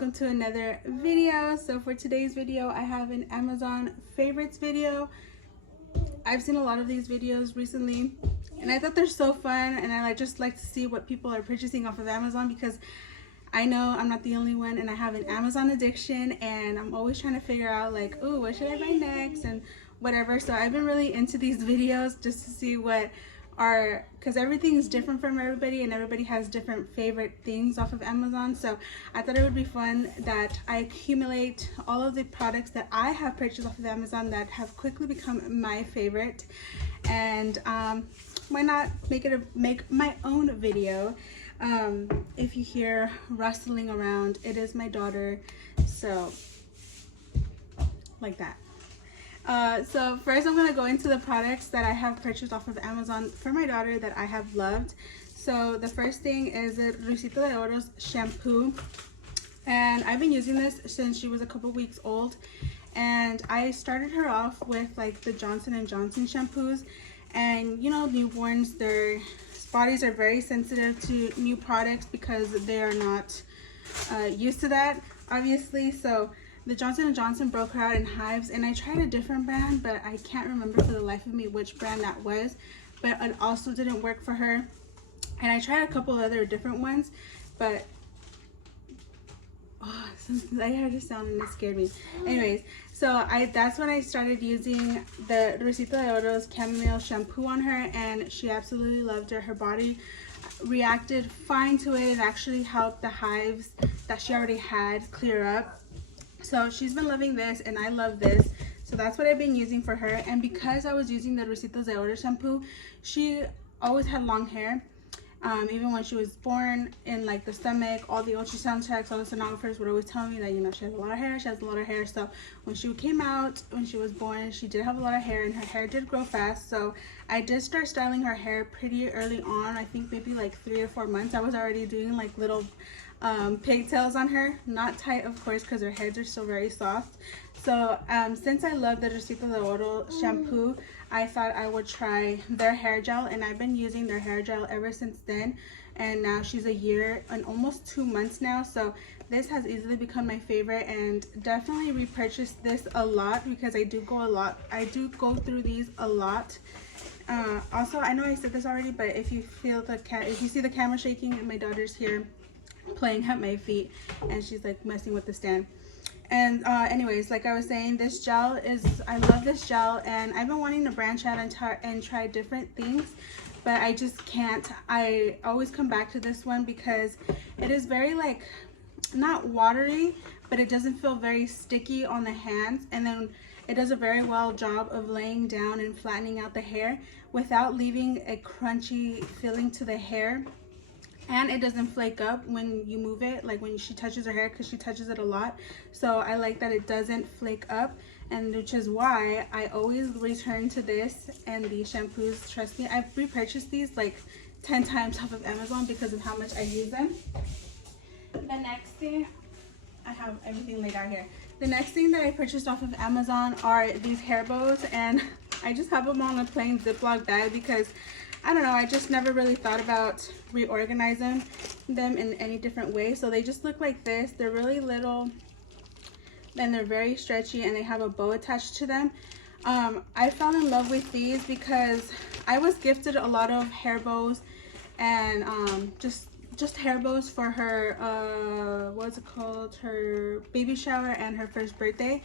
welcome to another video. So for today's video, I have an Amazon favorites video. I've seen a lot of these videos recently and I thought they're so fun, and I just like to see what people are purchasing off of Amazon, because I know I'm not the only one and I have an Amazon addiction, and I'm always trying to figure out like, oh, what should I buy next and whatever. So I've been really into these videos just to see what are, because everything is different from everybody and everybody has different favorite things off of Amazon. So I thought it would be fun that I accumulate all of the products that I have purchased off of Amazon that have quickly become my favorite, and why not make my own video. If you hear rustling around, it is my daughter, so like that. So first I'm going to go into the products that I have purchased off of Amazon for my daughter that I have loved. So the first thing is the Reusable Pads shampoo, and I've been using this since she was a couple weeks old, and I started her off with like the Johnson & Johnson shampoos, and you know, newborns, their bodies are very sensitive to new products because they are not used to that, obviously. So the Johnson & Johnson broke her out in hives, and I tried a different brand, but I can't remember for the life of me which brand that was, but it also didn't work for her. And I tried a couple other different ones, but oh, I heard a sound and it scared me. Anyways, so that's when I started using the Reusable Pads chamomile shampoo on her, and she absolutely loved it. Her body reacted fine to it. It actually helped the hives that she already had clear up. So she's been loving this, and I love this. So that's what I've been using for her. And because I was using the Reusable Pads shampoo, she always had long hair. Even when she was born, in like the stomach, all the ultrasound checks, all the sonographers would always tell me that, you know, she has a lot of hair, she has a lot of hair. So when she came out, when she was born, she did have a lot of hair, and her hair did grow fast. So I did start styling her hair pretty early on. I think maybe like 3 or 4 months. I was already doing like little pigtails on her, not tight of course, because her hairs are still very soft. So since I love the Reusable Pads shampoo, I thought I would try their hair gel, and I've been using their hair gel ever since then, and now she's a year and almost 2 months now. So this has easily become my favorite, and definitely repurchase this a lot because I do go through these a lot. Also, I know I said this already, but if you see the camera shaking, and my daughter's here playing at my feet and she's like messing with the stand. And anyways, like I was saying, this gel I love this gel, and I've been wanting to branch out and try different things, but I just can't. I always come back to this one because it is very like, not watery, but it doesn't feel very sticky on the hands, and then it does a very well job of laying down and flattening out the hair without leaving a crunchy feeling to the hair. And it doesn't flake up when you move it, like when she touches her hair, because she touches it a lot. So I like that it doesn't flake up, and which is why I always return to this and these shampoos. Trust me, I've repurchased these like 10 times off of Amazon because of how much I use them. The next thing, I have everything laid out here. The next thing that I purchased off of Amazon are these hair bows, and I just have them on a plain Ziploc bag because I don't know, I just never really thought about reorganizing them in any different way. So they just look like this. They're really little and they're very stretchy, and they have a bow attached to them. I fell in love with these because I was gifted a lot of hair bows, and just hair bows for her what's it called, her baby shower and her first birthday.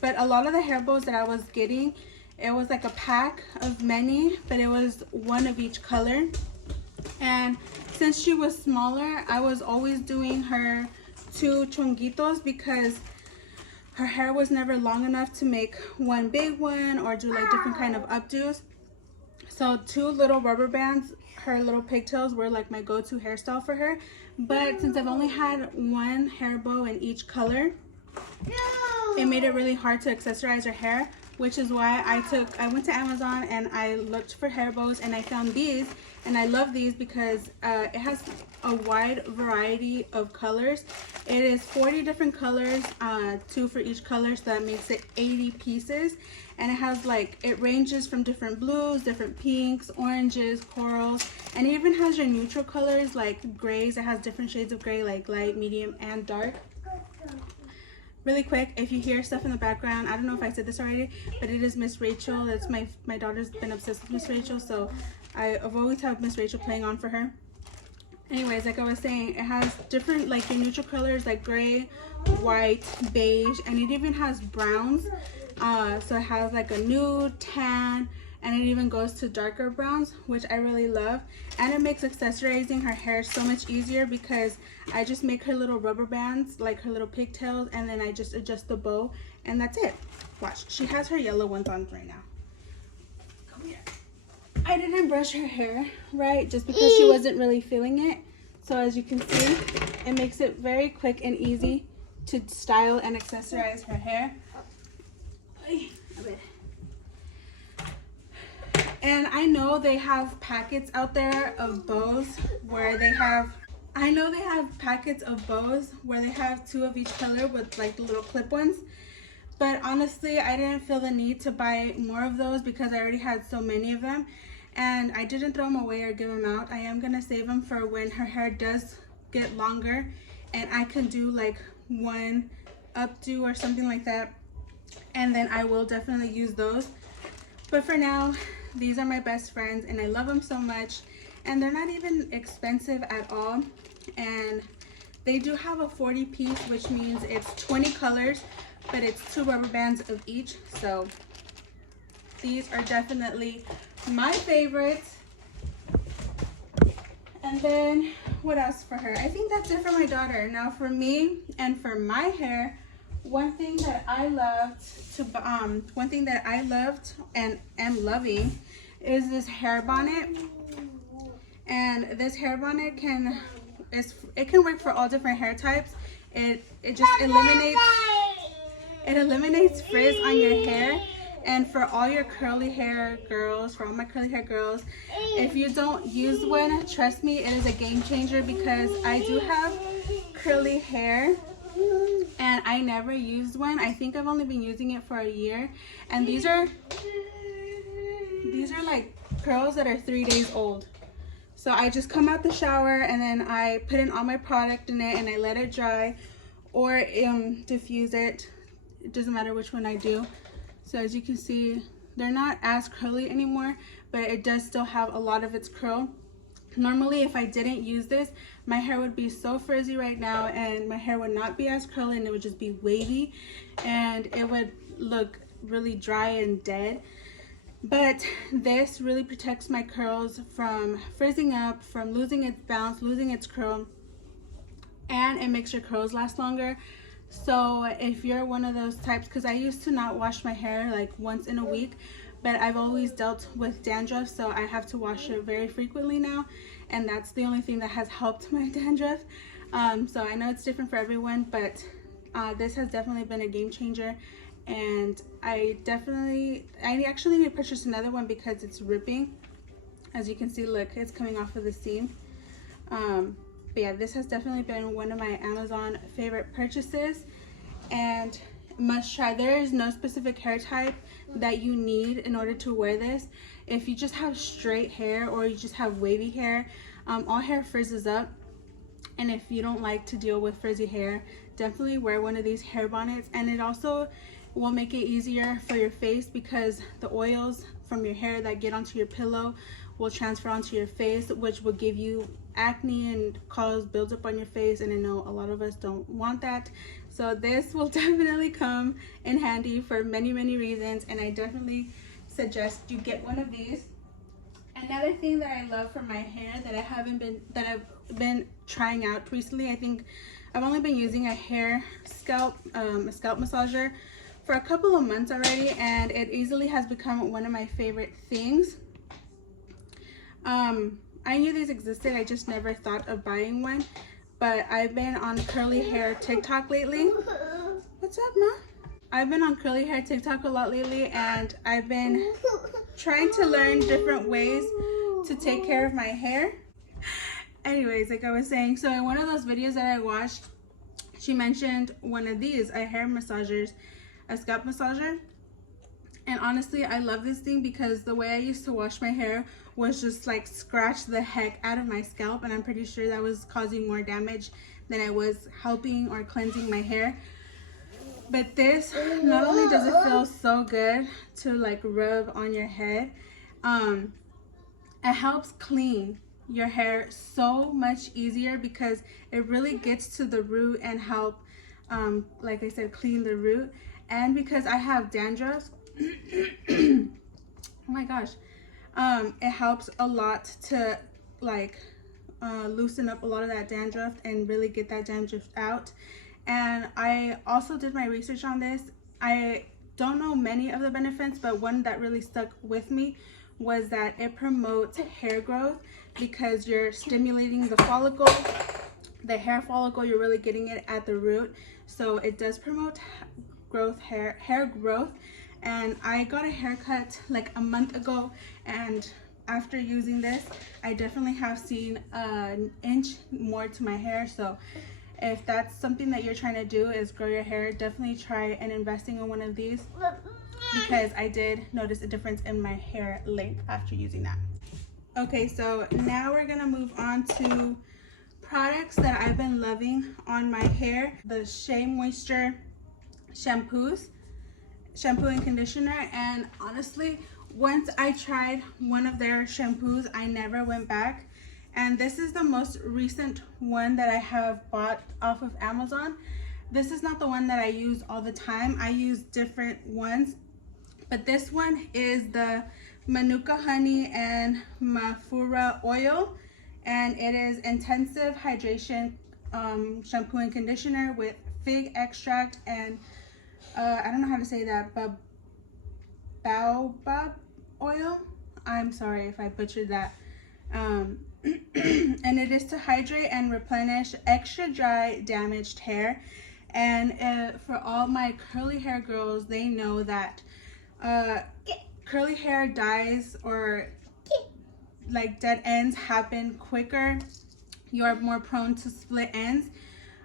But a lot of the hair bows that I was getting, it was like a pack of many, but it was one of each color. And since she was smaller, I was always doing her 2 chonguitos because her hair was never long enough to make one big one or do like different kind of updos. So 2 little rubber bands, her little pigtails, were like my go-to hairstyle for her. But since I've only had 1 hair bow in each color, it made it really hard to accessorize her hair, which is why I went to Amazon and I looked for hair bows, and I found these, and I love these because it has a wide variety of colors. It is 40 different colors, 2 for each color, so that makes it 80 pieces. And it has like, it ranges from different blues, different pinks, oranges, corals, and it even has your neutral colors like grays. It has different shades of gray, like light, medium, and dark. really quick, if you hear stuff in the background, I don't know if I said this already, but it is Miss Rachel. That's my daughter's been obsessed with Miss Rachel, so I've always had Miss Rachel playing on for her. Anyways, like I was saying, it has different, like, your neutral colors, like gray, white, beige, and it even has browns. So it has like a nude, tan, and it even goes to darker browns, which I really love. And it makes accessorizing her hair so much easier because I just make her little rubber bands, like her little pigtails, and then I just adjust the bow, and that's it. Watch, she has her yellow ones on right now. Come here. I didn't brush her hair, right, just because she wasn't really feeling it. So as you can see, it makes it very quick and easy to style and accessorize her hair. And I know they have packets out there of bows where they have, packets of bows where they have 2 of each color with like the little clip ones. But honestly, I didn't feel the need to buy more of those because I already had so many of them. And I didn't throw them away or give them out. I am gonna save them for when her hair does get longer and I can do like one updo or something like that. And then I will definitely use those. But for now, these are my best friends and I love them so much. And they're not even expensive at all. And they do have a 40 piece, which means it's 20 colors, but it's 2 rubber bands of each. So these are definitely my favorites. And then what else for her? I think that's it for my daughter. Now for me and for my hair, one thing that I loved and am loving is this hair bonnet. And this hair bonnet can work for all different hair types. It just eliminates frizz on your hair. And for all your curly hair girls, for all my curly hair girls, if you don't use one, trust me, it is a game changer because I do have curly hair and I never used one. I think I've only been using it for a year. And these are like curls that are 3 days old. So I just come out the shower and then I put in all my product in it and I let it dry or diffuse it. It doesn't matter which one I do. So as you can see, they're not as curly anymore, but it does still have a lot of its curl. Normally, if I didn't use this, my hair would be so frizzy right now and my hair would not be as curly and it would just be wavy and it would look really dry and dead. But this really protects my curls from frizzing up, from losing its bounce, losing its curl, and it makes your curls last longer. So if you're one of those types, because I used to not wash my hair like once in a week, but I've always dealt with dandruff, so I have to wash it very frequently now, and that's the only thing that has helped my dandruff. So I know it's different for everyone, but this has definitely been a game changer. And I actually need to purchase another one because it's ripping. As you can see, look, it's coming off of the seam. But yeah, this has definitely been one of my Amazon favorite purchases and must try. There is no specific hair type that you need in order to wear this. If you just have straight hair or you just have wavy hair, all hair frizzes up. And if you don't like to deal with frizzy hair, definitely wear one of these hair bonnets. And it also will make it easier for your face because the oils from your hair that get onto your pillow will transfer onto your face, which will give you acne and cause buildup on your face, and I know a lot of us don't want that. So this will definitely come in handy for many reasons, and I definitely suggest you get one of these. Another thing that I love for my hair that I've been trying out recently, I think I've only been using a scalp massager for a couple of months already, and it easily has become one of my favorite things. I knew these existed, I just never thought of buying one, but I've been on curly hair TikTok lately. What's up, Ma? I've been on curly hair TikTok a lot lately, and I've been trying to learn different ways to take care of my hair. Anyways, like I was saying, so in one of those videos that I watched, she mentioned one of these, a hair massagers, a scalp massager. And honestly, I love this thing because the way I used to wash my hair was just like scratch the heck out of my scalp, and I'm pretty sure that was causing more damage than I was helping or cleansing my hair. But this, not only does it feel so good to like rub on your head, it helps clean your hair so much easier because it really gets to the root and help, like I said, clean the root. And because I have dandruff, oh my gosh, it helps a lot to like loosen up a lot of that dandruff and really get that dandruff out. And I also did my research on this. I don't know many of the benefits, but one that really stuck with me was that it promotes hair growth because you're stimulating the follicle, the hair follicle. You're really getting it at the root, so it does promote growth, hair growth. And I got a haircut like a month ago, and after using this, I definitely have seen an inch more to my hair. So if that's something that you're trying to do, is grow your hair, definitely try and investing in one of these, because I did notice a difference in my hair length after using that. Okay, so now we're gonna move on to products that I've been loving on my hair. The Shea Moisture Shampoos, shampoo and conditioner. And honestly, once I tried one of their shampoos, I never went back. And this is the most recent one that I have bought off of Amazon. This is not the one that I use all the time. I use different ones, but this one is the Manuka Honey and Mafura Oil, and it is intensive hydration shampoo and conditioner with fig extract and I don't know how to say that, but baobab oil. I'm sorry if I butchered that. And it is to hydrate and replenish extra dry, damaged hair. And for all my curly hair girls, they know that curly hair dies or like dead ends happen quicker. You're more prone to split ends.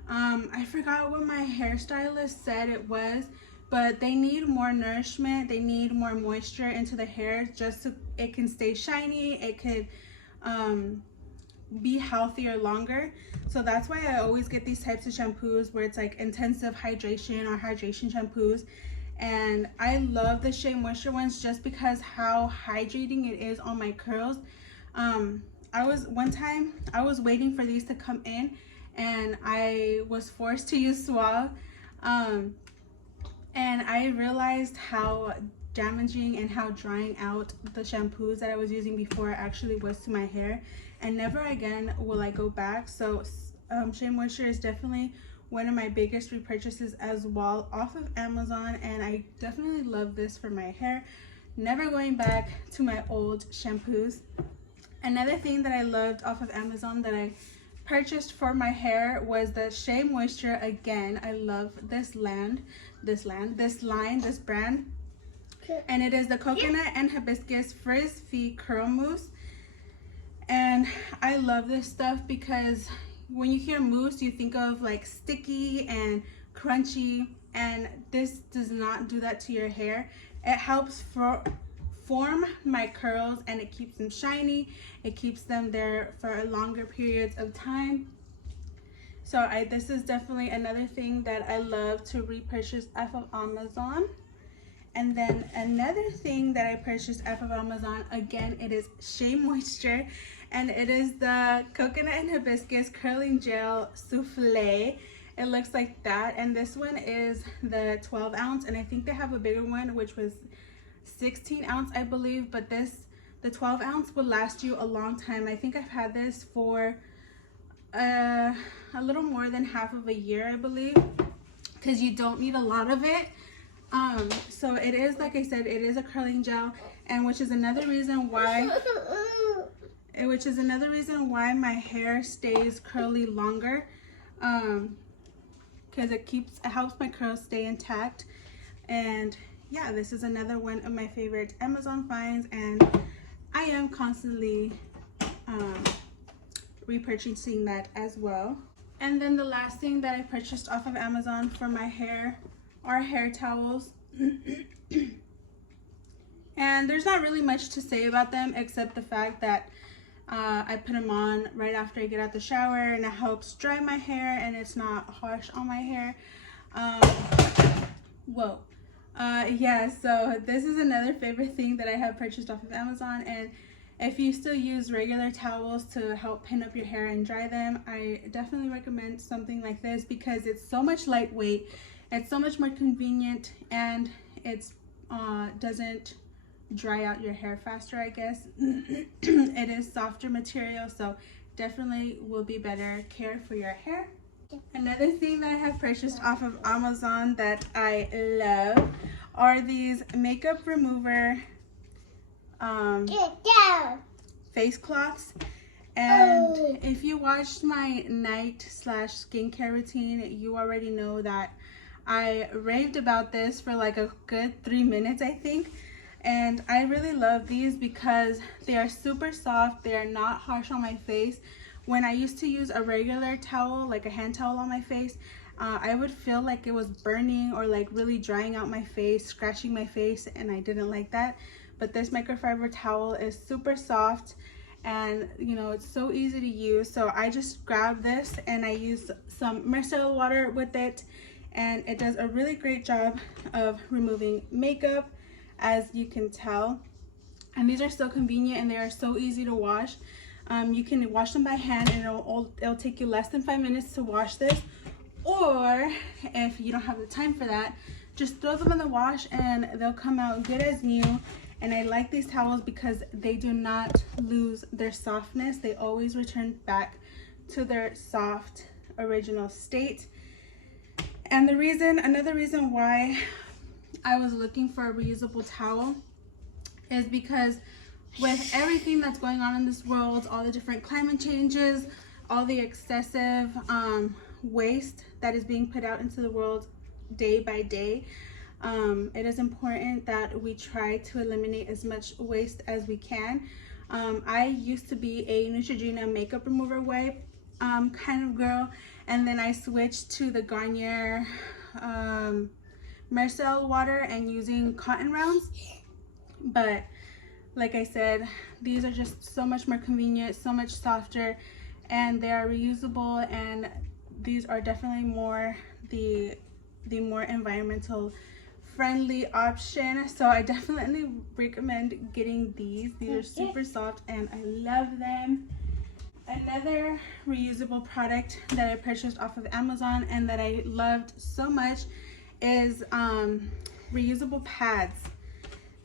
I forgot what my hairstylist said it was, but they need more nourishment. They need more moisture into the hair just so it can stay shiny. It could be healthier longer. So that's why I always get these types of shampoos where it's like intensive hydration or hydration shampoos. And I love the Shea Moisture ones just because how hydrating it is on my curls. One time I was waiting for these to come in, and I was forced to use Suave, and I realized how damaging and how drying out the shampoos that I was using before actually was to my hair, and never again will I go back. So Shea Moisture is definitely one of my biggest repurchases as well off of Amazon, and I definitely love this for my hair. Never going back to my old shampoos. Another thing that I loved off of Amazon that I purchased for my hair was the Shea Moisture. Again, I love this brand, and it is the coconut and hibiscus Frizz curl mousse. And I love this stuff because when you hear mousse, you think of like sticky and crunchy, and this does not do that to your hair. It helps form my curls, and it keeps them shiny. It keeps them there for longer periods of time. So this is definitely another thing that I love to repurchase off of Amazon. And then another thing that I purchased off of Amazon, again, it is Shea Moisture, and it is the coconut and hibiscus curling gel souffle. It looks like that, and this one is the 12 ounce, and I think they have a bigger one which was 16 ounce, I believe, but the 12 ounce will last you a long time. I think I've had this for a little more than half of a year, I believe, because you don't need a lot of it. So it is, like I said, it is a curling gel, and which is another reason why my hair stays curly longer, because it helps my curls stay intact. And yeah, this is another one of my favorite Amazon finds, and I am constantly repurchasing that as well. And then the last thing that I purchased off of Amazon for my hair are hair towels. And there's not really much to say about them except the fact that I put them on right after I get out the shower, and it helps dry my hair and it's not harsh on my hair. Whoa. Yeah, so this is another favorite thing that I have purchased off of Amazon, and if you still use regular towels to help pin up your hair and dry them, I definitely recommend something like this because it's so much lightweight, it's so much more convenient, and it's doesn't dry out your hair faster, I guess. It is softer material, so definitely will be better care for your hair. Another thing that I have purchased off of Amazon that I love are these makeup remover face cloths. And if you watched my night/skincare routine, you already know that I raved about this for like a good 3 minutes, I think. And I really love these because they are super soft. They are not harsh on my face. When I used to use a regular towel, like a hand towel on my face, I would feel like it was burning or like really drying out my face, scratching my face, and I didn't like that. But this microfiber towel is super soft, and you know, it's so easy to use. So I just grabbed this and I use some micellar water with it, and it does a really great job of removing makeup, as you can tell. And these are so convenient and they are so easy to wash. You can wash them by hand and it'll take you less than 5 minutes to wash this, or if you don't have the time for that, just throw them in the wash and they'll come out good as new. And I like these towels because they do not lose their softness. They always return back to their soft original state. And another reason why I was looking for a reusable towel is because with everything that's going on in this world, all the different climate changes, all the excessive waste that is being put out into the world day by day, it is important that we try to eliminate as much waste as we can. I used to be a Neutrogena makeup remover wipe kind of girl, and then I switched to the Garnier micellar water and using cotton rounds. But like I said, these are just so much more convenient, so much softer, and they are reusable, and these are definitely more the more environmental friendly option. So I definitely recommend getting these. These are super soft and I love them. Another reusable product that I purchased off of Amazon and that I loved so much is reusable pads.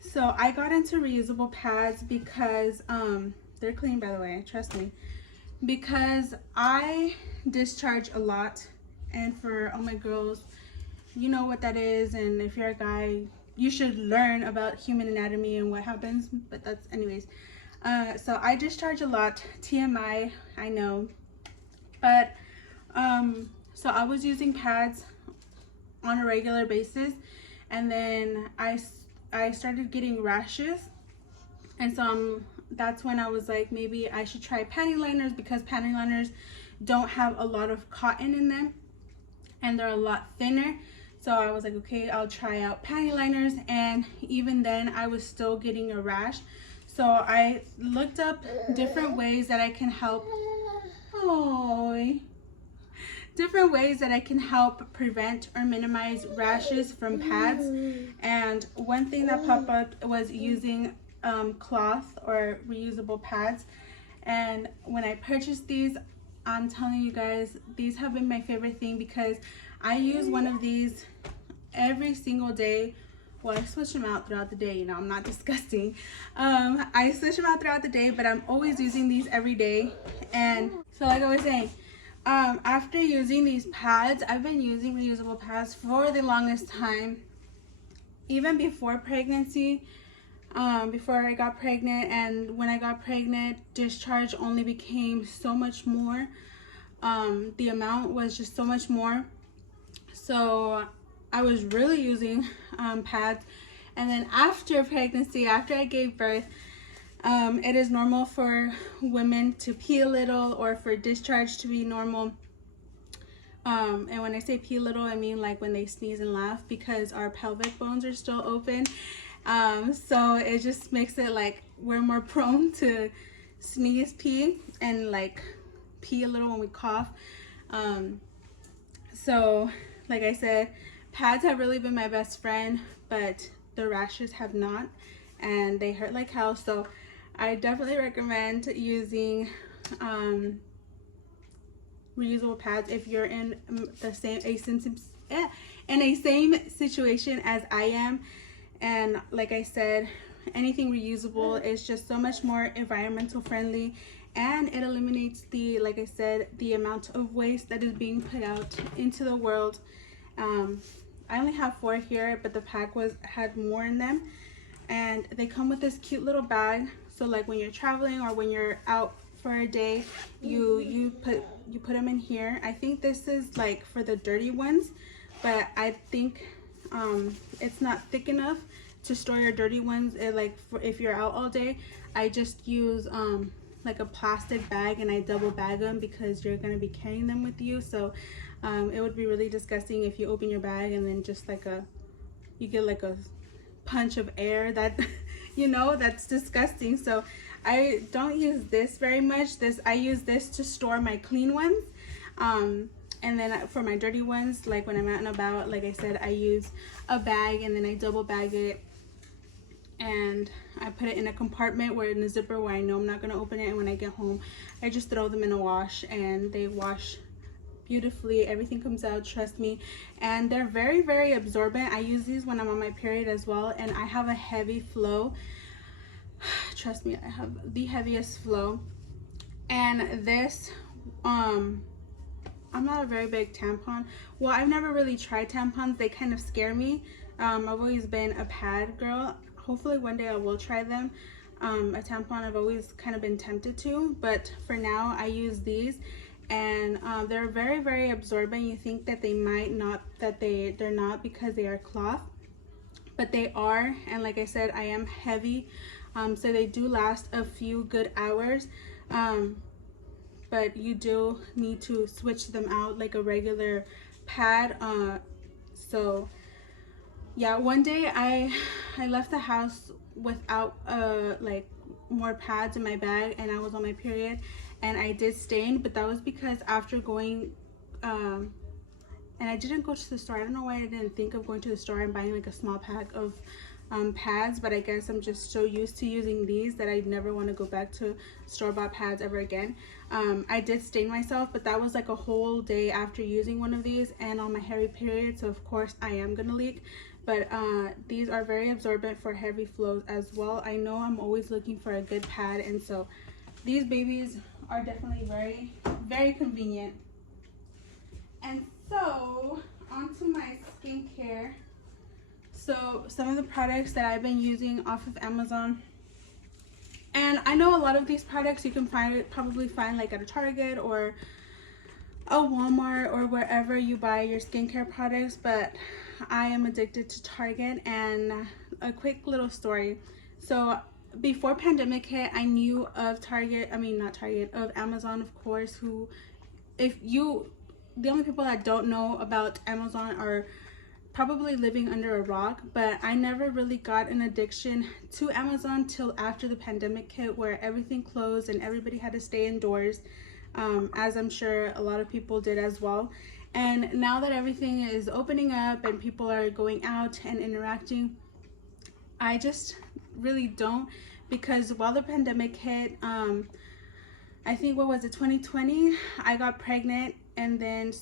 So I got into reusable pads because they're clean, by the way, trust me, because I discharge a lot, and for all my girls, you know what that is, and if you're a guy, you should learn about human anatomy and what happens, but that's anyways. So I discharge a lot, TMI, I know, but so I was using pads on a regular basis, and then I started getting rashes, and so that's when I was like, maybe I should try panty liners, because panty liners don't have a lot of cotton in them and they're a lot thinner. So I was like, okay, I'll try out panty liners, and even then I was still getting a rash. So I looked up different ways that I can help prevent or minimize rashes from pads. And one thing that popped up was using cloth or reusable pads. And when I purchased these, I'm telling you guys, these have been my favorite thing, because I use one of these every single day. Well, I switch them out throughout the day, you know, I'm not disgusting. I switch them out throughout the day, but I'm always using these every day. And so like I was saying, after using these pads, I've been using reusable pads for the longest time, even before pregnancy, before I got pregnant. And when I got pregnant, discharge only became so much more. The amount was just so much more. So I was really using pads. And then after pregnancy, after I gave birth, it is normal for women to pee a little, or for discharge to be normal. And when I say pee a little, I mean like when they sneeze and laugh, because our pelvic bones are still open. So it just makes it like we're more prone to sneeze, pee, and like pee a little when we cough. So like I said, pads have really been my best friend, but the rashes have not, and they hurt like hell. So I definitely recommend using reusable pads if you're in the same situation as I am. And like I said, anything reusable is just so much more environmental friendly, and it eliminates the, like I said, the amount of waste that is being put out into the world. I only have 4 here, but the pack had more in them, and they come with this cute little bag. So like when you're traveling or when you're out for a day, you put them in here. I think this is like for the dirty ones, but I think it's not thick enough to store your dirty ones. If you're out all day, I just use like a plastic bag, and I double bag them because you're going to be carrying them with you. So it would be really disgusting if you open your bag and then just you get like a punch of air. That that's disgusting. So I don't use this very much. I use this to store my clean ones, and then for my dirty ones, like when I'm out and about, like I said, I use a bag, and then I double bag it, and I put it in a compartment in a zipper where I know I'm not going to open it. And when I get home, I just throw them in a wash, and they wash beautifully. Everything comes out, trust me. And they're very, very absorbent. I use these when I'm on my period as well, and I have a heavy flow. Trust me, I have the heaviest flow. And this, I'm not a very big tampon. Well, I've never really tried tampons. They kind of scare me. I've always been a pad girl. Hopefully one day I will try them. A tampon I've always kind of been tempted to, but for now I use these, and they're very, very absorbent. You think that they might not, they're not, because they are cloth, but they are. And like I said, I am heavy, so they do last a few good hours, but you do need to switch them out like a regular pad. So yeah, one day I left the house without like more pads in my bag, and I was on my period, and I did stain, but that was because after going and I didn't go to the store. I don't know why I didn't think of going to the store and buying like a small pack of pads, but I guess I'm just so used to using these that I never want to go back to store-bought pads ever again. I did stain myself, but that was like a whole day after using one of these and on my heavy period, so of course I am gonna leak. But these are very absorbent for heavy flows as well. I know I'm always looking for a good pad, and so these babies are definitely very, very convenient. And so onto my skincare. So some of the products that I've been using off of Amazon, and I know a lot of these products you can probably find like at a Target or a Walmart or wherever you buy your skincare products, but I am addicted to Target. And a quick little story. So before pandemic hit, I knew of of Amazon, of course, who, the only people that don't know about Amazon are probably living under a rock. But I never really got an addiction to Amazon till after the pandemic hit, where everything closed and everybody had to stay indoors, as I'm sure a lot of people did as well. And now that everything is opening up and people are going out and interacting, I just really don't, because while the pandemic hit, I think, what was it, 2020, I got pregnant, and then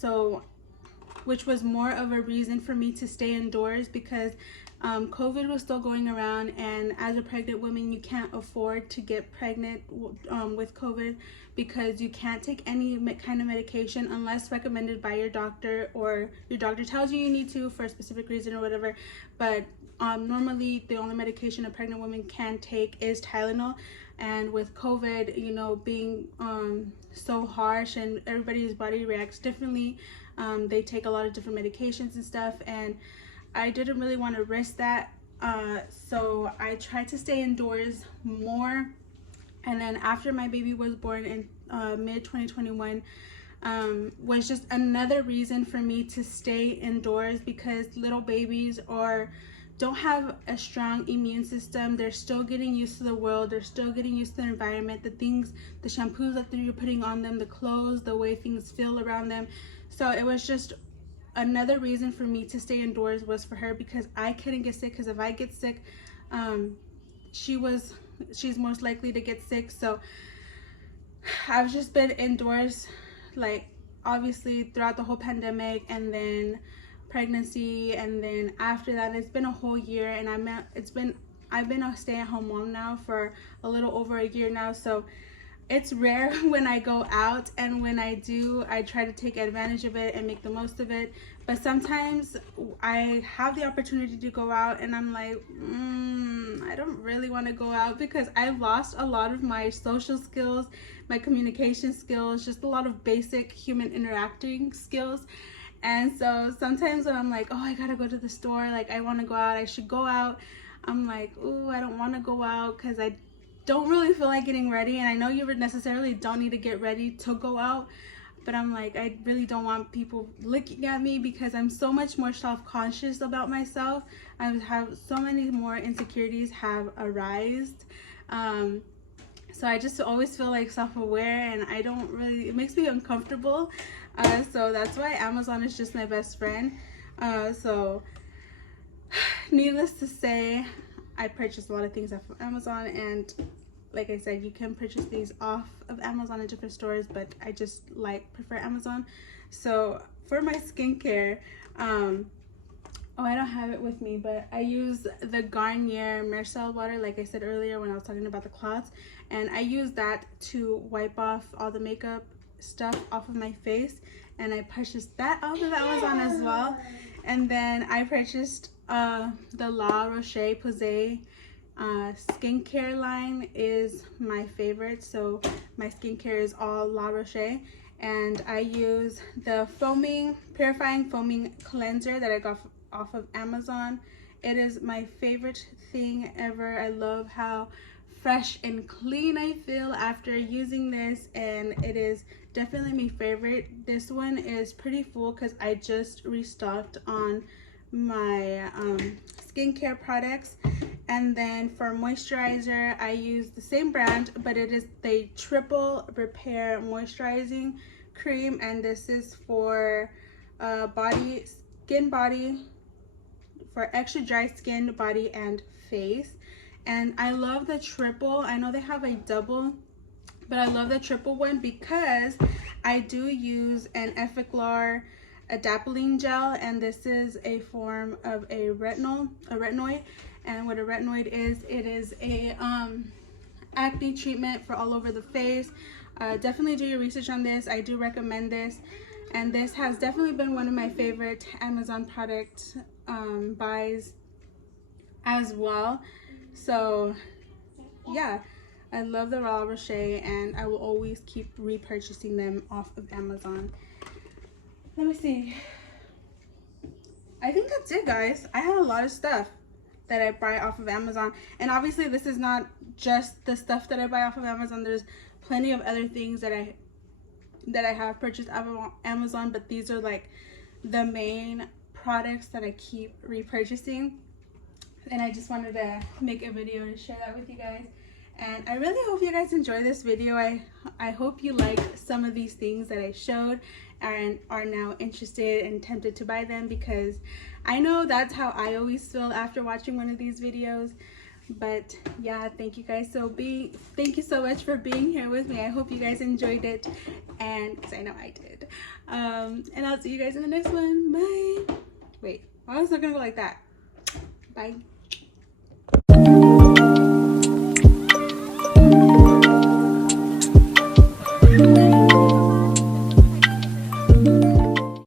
which was more of a reason for me to stay indoors, because COVID was still going around, and as a pregnant woman you can't afford to get pregnant with COVID, because you can't take any kind of medication unless recommended by your doctor, or your doctor tells you need to for a specific reason or whatever. But normally the only medication a pregnant woman can take is Tylenol. And with COVID, being so harsh and everybody's body reacts differently, they take a lot of different medications and stuff, and I didn't really want to risk that. So I tried to stay indoors more. And then after my baby was born in mid 2021, was just another reason for me to stay indoors, because little babies don't have a strong immune system. They're still getting used to the world. They're still getting used to the environment, the shampoos that you're putting on them, the clothes, the way things feel around them. So it was just another reason for me to stay indoors was for her, because I couldn't get sick. Because if I get sick, she's most likely to get sick. So I've just been indoors, like obviously throughout the whole pandemic, and then pregnancy, and then after that it's been a whole year, and I've been a stay-at-home mom now for a little over a year now. So it's rare when I go out, and when I do, I try to take advantage of it and make the most of it. But sometimes I have the opportunity to go out and I'm like, I don't really want to go out, because I've lost a lot of my social skills, my communication skills, just a lot of basic human interacting skills. And so sometimes when I'm like, oh, I gotta go to the store, like I want to go out, I should go out, I'm like, oh, I don't want to go out because I don't really feel like getting ready. And I know you necessarily don't need to get ready to go out, but I'm like, I really don't want people looking at me, because I'm so much more self-conscious about myself. I have so many more insecurities have arisen. So I just always feel like self-aware, and I don't really, it makes me uncomfortable. So that's why Amazon is just my best friend. So needless to say, I purchased a lot of things off of Amazon, and like I said, you can purchase these off of Amazon in different stores, but I just prefer Amazon. So for my skincare, oh, I don't have it with me, but I use the Garnier Micellar water, like I said earlier when I was talking about the cloths, and I use that to wipe off all the makeup stuff off of my face, and I purchased that off of Amazon as well. And then I purchased the La Roche-Posay skincare line is my favorite. So my skincare is all La Roche, and I use the purifying foaming cleanser that I got off of Amazon. It is my favorite thing ever. I love how fresh and clean I feel after using this, and it is definitely my favorite. This one is pretty full because I just restocked on my skincare products. And then for moisturizer, I use the same brand, but it is the Triple Repair Moisturizing Cream, and this is for body, for extra dry skin, body, and face. And I love the triple. I know they have a double, but I love the triple one because I do use an Effaclar adapalene gel, and this is a form of a retinoid. And what a retinoid is, it is a acne treatment for all over the face. Definitely do your research on this. I do recommend this, and this has definitely been one of my favorite Amazon product buys as well. So yeah, I love the La Roche, and I will always keep repurchasing them off of Amazon. Let me see. I think that's it, guys. I had a lot of stuff that I buy off of Amazon, and obviously this is not just the stuff that I buy off of Amazon. There's plenty of other things that I have purchased off of Amazon, but these are like the main products that I keep repurchasing, and I just wanted to make a video to share that with you guys. And I really hope you guys enjoy this video. I hope you like some of these things that I showed and are now interested and tempted to buy them, because I know that's how I always feel after watching one of these videos. But yeah, thank you guys. Thank you so much for being here with me. I hope you guys enjoyed it, and because I know I did. And I'll see you guys in the next one. Bye. Wait, why was I gonna go like that? Bye.